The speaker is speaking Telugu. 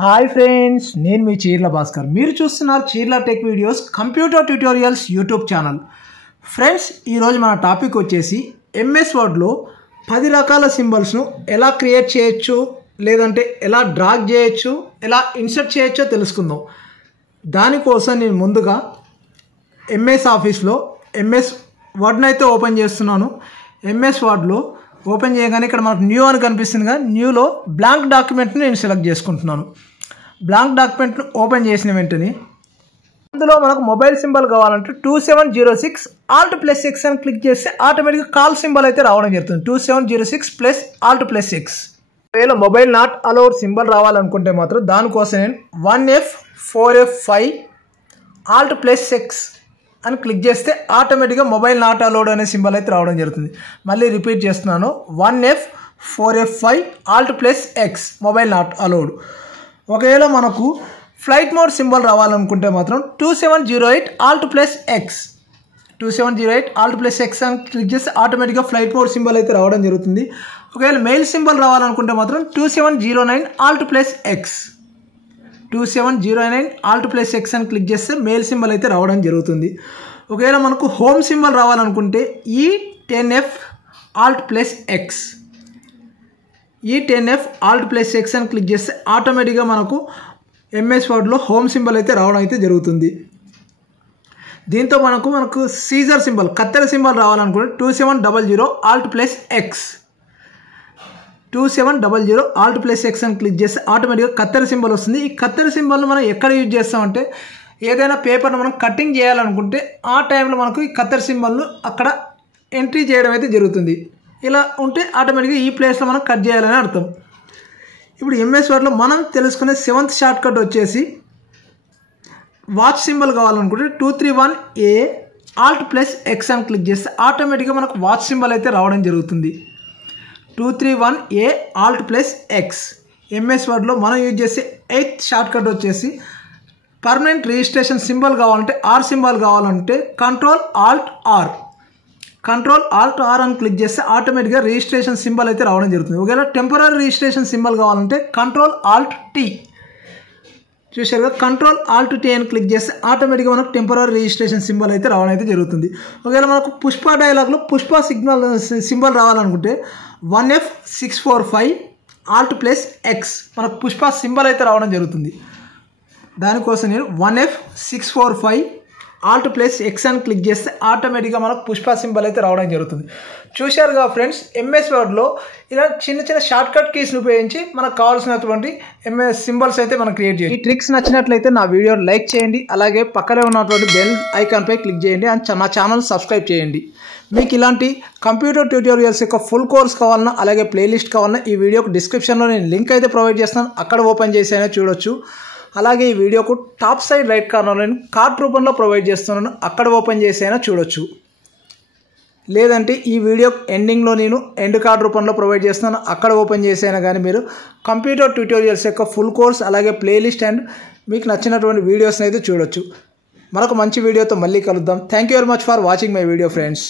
హాయ్ ఫ్రెండ్స్, నేను మీ చీర్ల భాస్కర్. మీరు చూస్తున్నారు Cheerla tech videos computer tutorials YouTube channel. Friends, ఈరోజు మన టాపిక్ వచ్చేసి ఎంఎస్ వర్డ్లో 10 రకాల సింబల్స్ను ఎలా క్రియేట్ చేయొచ్చు, లేదంటే ఎలా డ్రాగ్ చేయొచ్చు, ఎలా ఇన్సర్ట్ చేయొచ్చో తెలుసుకుందాం. దానికోసం నేను ముందుగా ఎంఎస్ ఆఫీస్లో ఎంఎస్ వర్డ్ని అయితే ఓపెన్ చేస్తున్నాను. ఎంఎస్ వర్డ్లో ఓపెన్ చేయగానే ఇక్కడ మనకు న్యూ అని కనిపిస్తుంది కదా, న్యూలో బ్లాంక్ డాక్యుమెంట్ని నేను సెలెక్ట్ చేసుకుంటున్నాను. బ్లాంక్ డాక్యుమెంట్ను ఓపెన్ చేసిన వెంటనే అందులో మనకు మొబైల్ సింబల్ కావాలంటే 2706 Alt+X అని క్లిక్ చేస్తే ఆటోమేటిక్గా కాల్ సింబల్ అయితే రావడం జరుగుతుంది. 2706 Alt+X. ఒకవేళ మొబైల్ నాట్ అలౌడ్ సింబల్ రావాలనుకుంటే మాత్రం దానికోసం నేను 1F4F5 Alt+X అని క్లిక్ చేస్తే ఆటోమేటిక్గా మొబైల్ నాట్ అలౌడ్ అనే సింబల్ అయితే రావడం జరుగుతుంది. మళ్ళీ రిపీట్ చేస్తున్నాను, 1F4F5 Alt+X mobile not allowed. ఒకవేళ మనకు ఫ్లైట్ మోడ్ సింబల్ రావాలనుకుంటే మాత్రం 2708 Alt+X 2708 Alt+X అని క్లిక్ చేస్తే ఆటోమేటిక్గా ఫ్లైట్ మోడ్ సింబల్ అయితే రావడం జరుగుతుంది. ఒకవేళ మెయిల్ సింబల్ రావాలనుకుంటే మాత్రం 2709 Alt+X 2709 Alt+X అని క్లిక్ చేస్తే మెయిల్ సింబల్ అయితే రావడం జరుగుతుంది. ఒకవేళ మనకు హోమ్ సింబల్ రావాలనుకుంటే E10F Alt+X E10F Alt+X అని క్లిక్ చేస్తే ఆటోమేటిక్గా మనకు ఎంఎస్ వర్డ్లో హోమ్ సింబల్ అయితే రావడం అయితే జరుగుతుంది. దీంతో మనకు సీజర్ సింబల్, కత్తెర సింబల్ రావాలనుకుంటే 2700 Alt+X 2700 Alt+X అని క్లిక్ చేస్తే ఆటోమేటిక్గా కత్తెర సింబల్ వస్తుంది. ఈ కత్తెర సింబల్ను మనం ఎక్కడ యూజ్ చేస్తామంటే ఏదైనా పేపర్ను మనం కటింగ్ చేయాలనుకుంటే ఆ టైంలో మనకు ఈ కత్తెర సింబల్ను అక్కడ ఎంట్రీ చేయడం అయితే జరుగుతుంది. ఇలా ఉంటే ఆటోమేటిక్గా ఈ ప్లేస్లో మనం కట్ చేయాలని అర్థం. ఇప్పుడు ఎంఎస్ వర్డ్లో మనం తెలుసుకునే 7th షార్ట్ కట్ వచ్చేసి వాచ్ సింబల్ కావాలనుకుంటే 231A Alt+X అని క్లిక్ చేస్తే ఆటోమేటిక్గా మనకు వాచ్ సింబల్ అయితే రావడం జరుగుతుంది. 231A Alt+X. ఎంఎస్ వర్డ్లో మనం యూజ్ చేసే 8th షార్ట్ కట్ వచ్చేసి పర్మనెంట్ రిజిస్ట్రేషన్ సింబల్ కావాలంటే R సింబల్ కావాలంటే Ctrl Alt R అని క్లిక్ చేస్తే ఆటోమేటిక్గా రిజిస్ట్రేషన్ సింబల్ అయితే రావడం జరుగుతుంది. ఒకవేళ టెంపరీ రిజిస్ట్రేషన్ సింబల్ కావాలంటే Ctrl Alt T. చూసారుగా, Ctrl Alt T అని క్లిక్ చేస్తే ఆటోమేటిక్గా మనకు టెంపరీ రిజిస్ట్రేషన్ సింబల్ అయితే రావడం అయితే జరుగుతుంది. ఒకవేళ మనకు పుష్ప డైలాగ్లో పుష్ప సింబల్ రావాలనుకుంటే 1F645 Alt+X మనకు పుష్ప సింబల్ అయితే రావడం జరుగుతుంది. దానికోసం నేను 1F645 Alt+X అని క్లిక్ చేస్తే ఆటోమేటిక్గా మనకు పుష్ప సింబల్ అయితే రావడం జరుగుతుంది. చూశారుగా ఫ్రెండ్స్, ఎంఎస్ వర్డ్లో ఇలా చిన్న చిన్న షార్ట్ కట్ కీస్ని ఉపయోగించి మనకు కావాల్సినటువంటి ఎంఎస్ సింబల్స్ అయితే మనం క్రియేట్ చేయాలి. ఈ ట్రిక్స్ నచ్చినట్లయితే నా వీడియో లైక్ చేయండి, అలాగే పక్కనే ఉన్నటువంటి బెల్ ఐకాన్పై క్లిక్ చేయండి, అండ్ నా ఛానల్ సబ్స్క్రైబ్ చేయండి. మీకు ఇలాంటి కంప్యూటర్ ట్యూటోరియల్స్ యొక్క ఫుల్ కోర్స్ కావాలన్నా, అలాగే ప్లేలిస్ట్ కావాలన్నా ఈ వీడియోకి డిస్క్రిప్షన్లో నేను లింక్ అయితే ప్రొవైడ్ చేస్తాను, అక్కడ ఓపెన్ చేసి అయినా చూడొచ్చు. అలాగే ఈ వీడియోకు టాప్ సైడ్ రైట్ కార్నర్లో నేను కార్డ్ రూపంలో ప్రొవైడ్ చేస్తున్నాను, అక్కడ ఓపెన్ చేసి అయినా చూడొచ్చు. లేదంటే ఈ వీడియో ఎండింగ్లో నేను ఎండ్ కార్డ్ రూపంలో ప్రొవైడ్ చేస్తున్నాను, అక్కడ ఓపెన్ చేసి అయినా కానీ మీరు కంప్యూటర్ ట్యూటోరియల్స్ యొక్క ఫుల్ కోర్స్, అలాగే ప్లేలిస్ట్ అండ్ మీకు నచ్చినటువంటి వీడియోస్ని అయితే చూడొచ్చు. మరొక మంచి వీడియోతో మళ్ళీ కలుద్దాం. Thank you very much for watching my video friends.